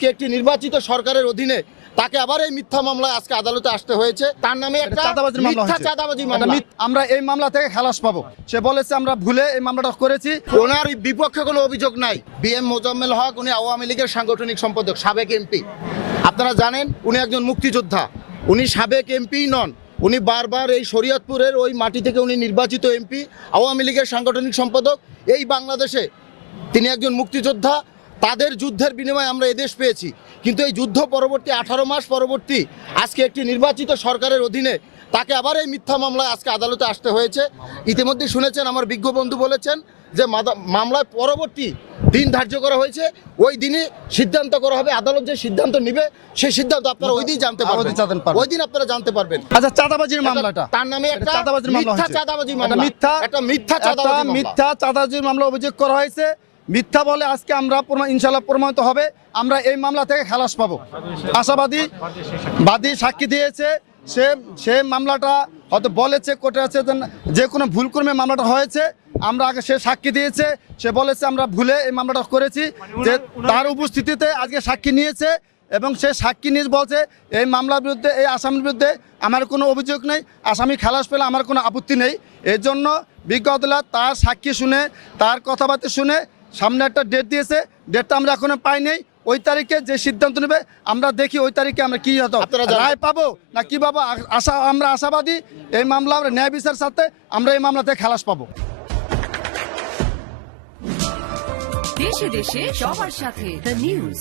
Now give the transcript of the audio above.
আজকে একটি নির্বাচিত সরকারের অধীনে তাকে আবার এই মিথ্যা মামলায় আজকে আদালতে আসতে হয়েছে। তার নামে একটা মিথ্যা চাঁদাবাজি মামলা। আমরা এই মামলা থেকে খালাস পাবো। সে বলেছে আমরা ভুলে এই মামলাটা করেছি। ওনার বিপক্ষে কোনো অভিযোগ নাই। বিএম মোজাম্মেল হক উনি আওয়ামী লীগের সাংগঠনিক সম্পাদক, সাবেক এমপি। আপনারা জানেন উনি একজন মুক্তিযোদ্ধা, উনি সাবেক এমপি নন, উনি বারবার এই শরীয়তপুরের ওই মাটি থেকে উনি নির্বাচিত এমপি, আওয়ামী লীগের সাংগঠনিক সম্পাদক। এই বাংলাদেশে তিনি একজন মুক্তিযোদ্ধা। তাদের যুদ্ধের বিনিময়ে আমরা এদেশ পেয়েছি, কিন্তু এই যুদ্ধ পরবর্তী 18 মাস পরবর্তী আজকে একটি নির্বাচিত সরকারের অধীনে তাকে আবার এই মিথ্যা মামলায় আজকে আদালতে আসতে হয়েছে। ইতিমধ্যে শুনেছেন আমার বিজ্ঞ বন্ধু বলেছেন যে মামলায় পরবর্তী দিন ধার্য করা হয়েছে, ওই দিনই সিদ্ধান্ত করা হবে। আদালত যে সিদ্ধান্ত নেবে সেই সিদ্ধান্ত আপনারা ওই দিন জানতে পারবেন, ওই দিন আপনারা জানতে পারবেন। আচ্ছা, চাঁদাবাজির মামলাটা, তার নামে একটা মিথ্যা চাঁদাবাজি মামলা, একটা মিথ্যা চাঁদাবাজির মামলা অভিযোগ করা হয়েছে। মিথ্যা বলে আজকে আমরা ইনশাল্লাহ প্রমাণিত হবে, আমরা এই মামলা থেকে খালাস পাবো। আশাবাদী সাক্ষী দিয়েছে, সে মামলাটা হয়তো বলেছে কোর্টে আছে যে কোনো ভুলক্রমে মামলাটা হয়েছে। আমরা আগে সে সাক্ষী দিয়েছে, সে বলেছে আমরা ভুলে এই মামলাটা করেছি, যে তার উপস্থিতিতে আজকে সাক্ষী নিয়েছে এবং সে সাক্ষী নিয়ে বলছে এই মামলার বিরুদ্ধে, এই আসামির বিরুদ্ধে আমার কোনো অভিযোগ নেই, আসামি খালাস পেলে আমার কোনো আপত্তি নেই। এর জন্য বিজ্ঞ আদালত তার সাক্ষী শুনে, তার কথাবার্তা শুনে সামনে একটা ডেট দিয়েছে। ডেটটা আমরা এখনো পাই নাই। ওই তারিখে যে সিদ্ধান্ত নেবে আমরা দেখি ওই তারিখে আমরা কি হতো রায় পাবো না কি পাবো। আমরা আশাবাদী এই মামলা আমরা ন্যায় বিচার সাথে আমরা এই মামলা থেকে খালাস পাবো। দেশে দেশে সবার সাথে দ্য নিউজ।